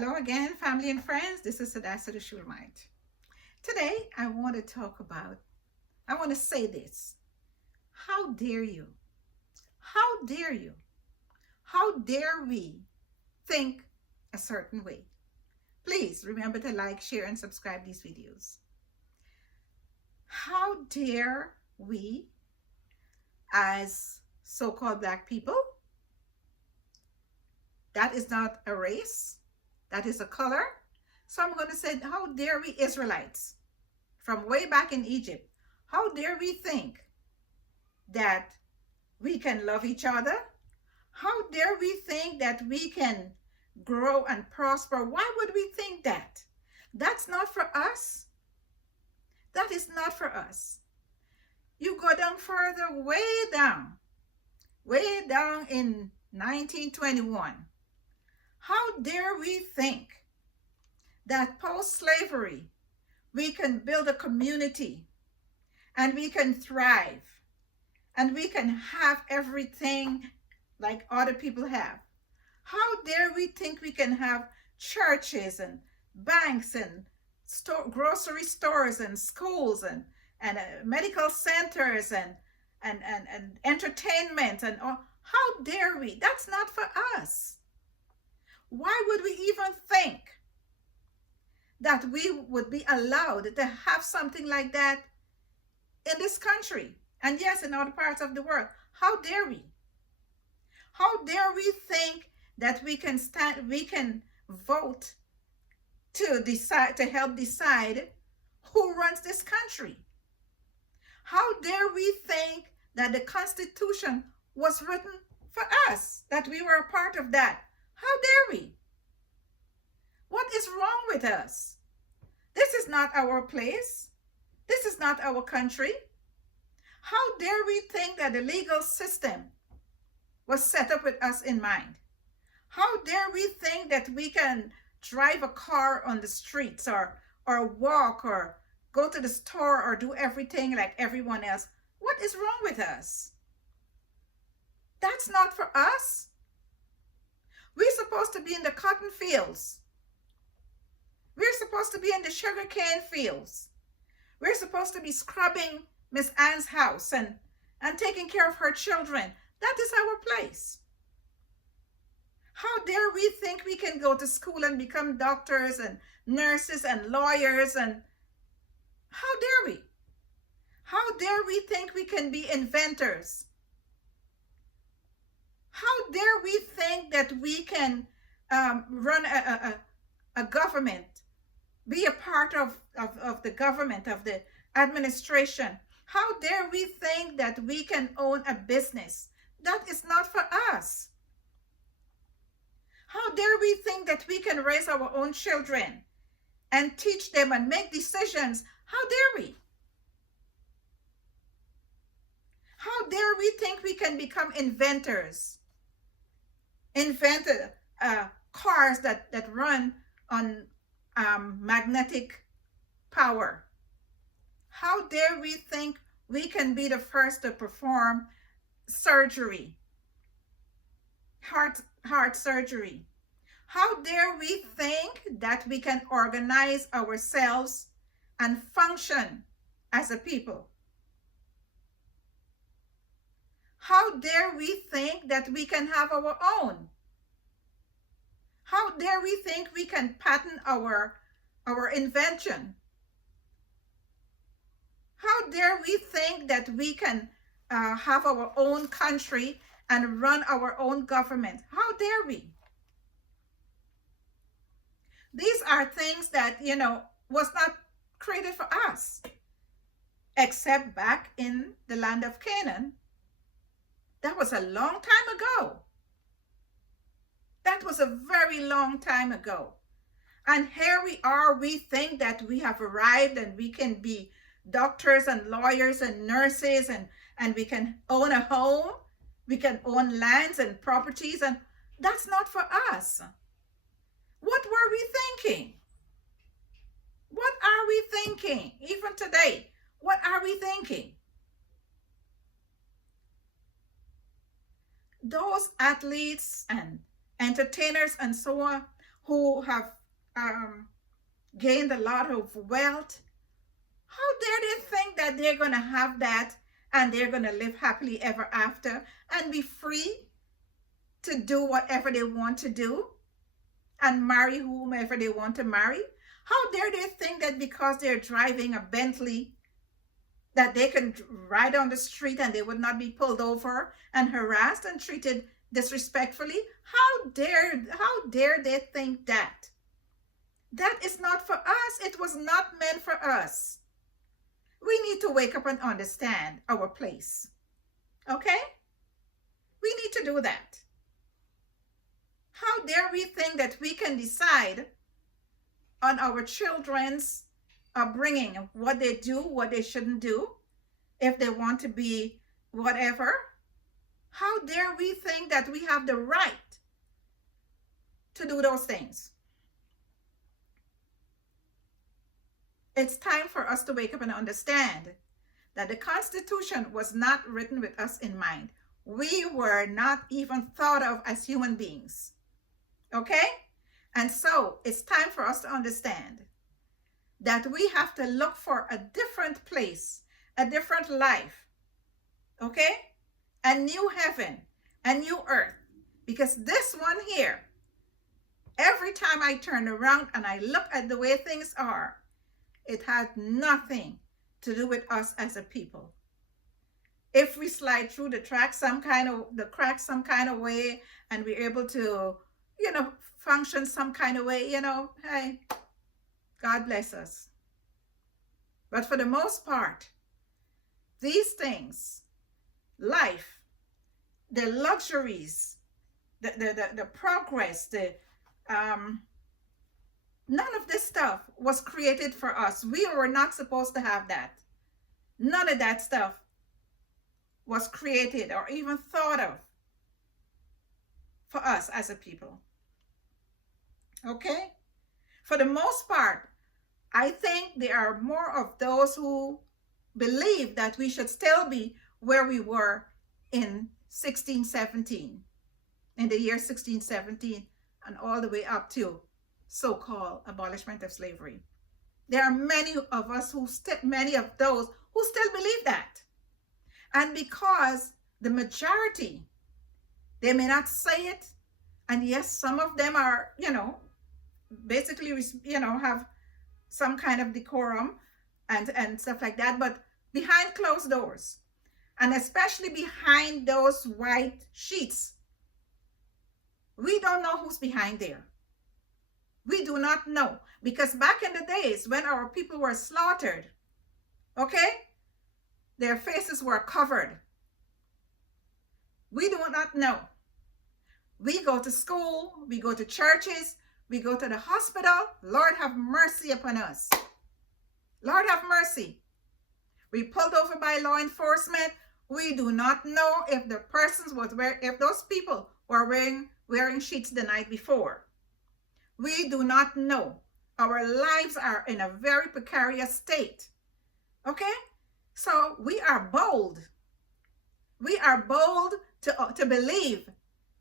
Hello again, family and friends. This is Hadasha Shulamite. Today, I want to say this. How dare you? How dare you? How dare we think a certain way? Please remember to like, share, and subscribe these videos. How dare we, as so-called Black people, that is not a race, that is a color. So I'm going to say, how dare we Israelites from way back in Egypt, how dare we think that we can love each other? How dare we think that we can grow and prosper? Why would we think that? That's not for us. That is not for us. You go down further, way down in 1921. How dare we think that post-slavery we can build a community and we can thrive and we can have everything like other people have? How dare we think we can have churches and banks and grocery stores and schools and medical centers and entertainment and all? How dare we? That's not for us. Why would we even think that we would be allowed to have something like that in this country? And yes, in other parts of the world. How dare we? How dare we think that we can vote to decide, to help decide who runs this country? How dare we think that the Constitution was written for us, that we were a part of that? How dare we? What is wrong with us? This is not our place. This is not our country. How dare we think that the legal system was set up with us in mind? How dare we think that we can drive a car on the streets or walk or go to the store or do everything like everyone else? What is wrong with us? That's not for us. We're supposed to be in the cotton fields. We're supposed to be in the sugarcane fields. We're supposed to be scrubbing Miss Ann's house and taking care of her children. That is our place. How dare we think we can go to school and become doctors and nurses and lawyers? And how dare we? How dare we think we can be inventors? How dare we think that we can run a government, be a part of the government, of the administration? How dare we think that we can own a business? That is not for us. How dare we think that we can raise our own children and teach them and make decisions? How dare we? How dare we think we can become inventors? Invent cars that run on magnetic power. How dare we think we can be the first to perform surgery, heart surgery? How dare we think that we can organize ourselves and function as a people? How dare we think that we can have our own? How dare we think we can patent our invention? How dare we think that we can have our own country and run our own government? How dare we? These are things that, was not created for us, except back in the land of Canaan. That was a long time ago. That was a very long time ago. And here we are, we think that we have arrived and we can be doctors and lawyers and nurses and we can own a home, we can own lands and properties, and that's not for us. What were we thinking? What are we thinking? Even today, what are we thinking? Those athletes and entertainers and so on who have gained a lot of wealth. How dare they think that they're going to have that and they're going to live happily ever after and be free to do whatever they want to do and marry whomever they want to marry? How dare they think that because they're driving a Bentley that they can ride on the street and they would not be pulled over and harassed and treated disrespectfully? How dare they think that? That is not for us. It was not meant for us. We need to wake up and understand our place. Okay? We need to do that. How dare we think that we can decide on our children's upbringing, what they do, what they shouldn't do, if they want to be whatever? How dare we think that we have the right to do those things? It's time for us to wake up and understand that the Constitution was not written with us in mind. We were not even thought of as human beings. Okay? And so it's time for us to understand that we have to look for a different place, a different life. Okay? A new heaven, a new earth. Because this one here, every time I turn around and I look at the way things are, it has nothing to do with us as a people. If we slide through the cracks some kind of way, and we're able to, function some kind of way, hey, God bless us. But for the most part, these things, life, the luxuries, the progress, none of this stuff was created for us. We were not supposed to have that. None of that stuff was created or even thought of for us as a people. Okay? For the most part, I think there are more of those who believe that we should still be where we were in 1617, in the year 1617, and all the way up to so-called abolishment of slavery. There are many of us many of those who still believe that. And because the majority, they may not say it, and yes, some of them are, basically, have some kind of decorum and stuff like that, but behind closed doors, and especially behind those white sheets, we don't know who's behind there. We do not know, because back in the days when our people were slaughtered, okay, their faces were covered. We do not know. We go to school, we go to churches, we go to the hospital. Lord have mercy upon us. Lord have mercy. We pulled over by law enforcement. We do not know if the persons if those people were wearing sheets the night before. We do not know. Our lives are in a very precarious state. Okay? So we are bold. We are bold to believe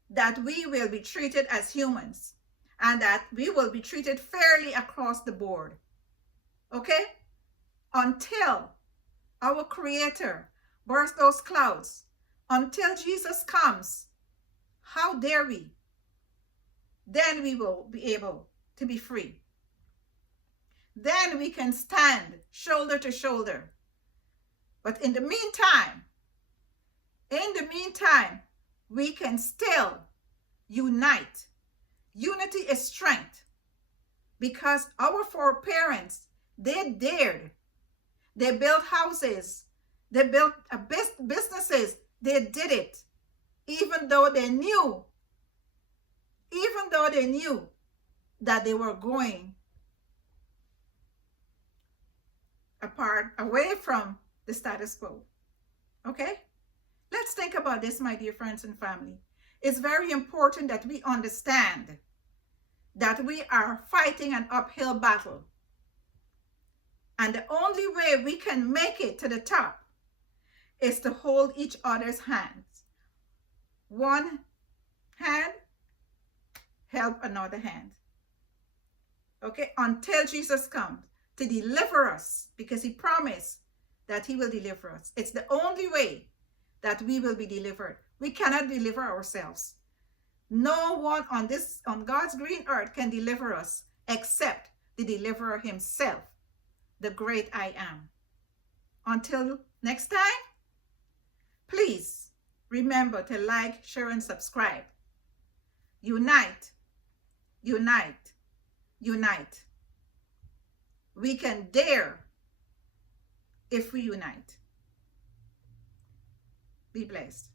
that we will be treated as humans and that we will be treated fairly across the board. Okay? Until our Creator bursts those clouds, until Jesus comes, how dare we? Then we will be able to be free. Then we can stand shoulder to shoulder. But in the meantime, we can still unite. Unity is strength. Because our foreparents, they dared. They built houses. They built businesses. They did it. Even though they knew that they were going away from the status quo. Okay? Let's think about this, my dear friends and family. It's very important that we understand that we are fighting an uphill battle. And the only way we can make it to the top is to hold each other's hands. One hand help another hand. Okay, until Jesus comes to deliver us, because he promised that he will deliver us. It's the only way that we will be delivered. We cannot deliver ourselves. No one on God's green earth can deliver us except the deliverer himself, the great I am. Until next time, please remember to like, share, and subscribe. Unite, unite, unite. We can dare if we unite. Be blessed.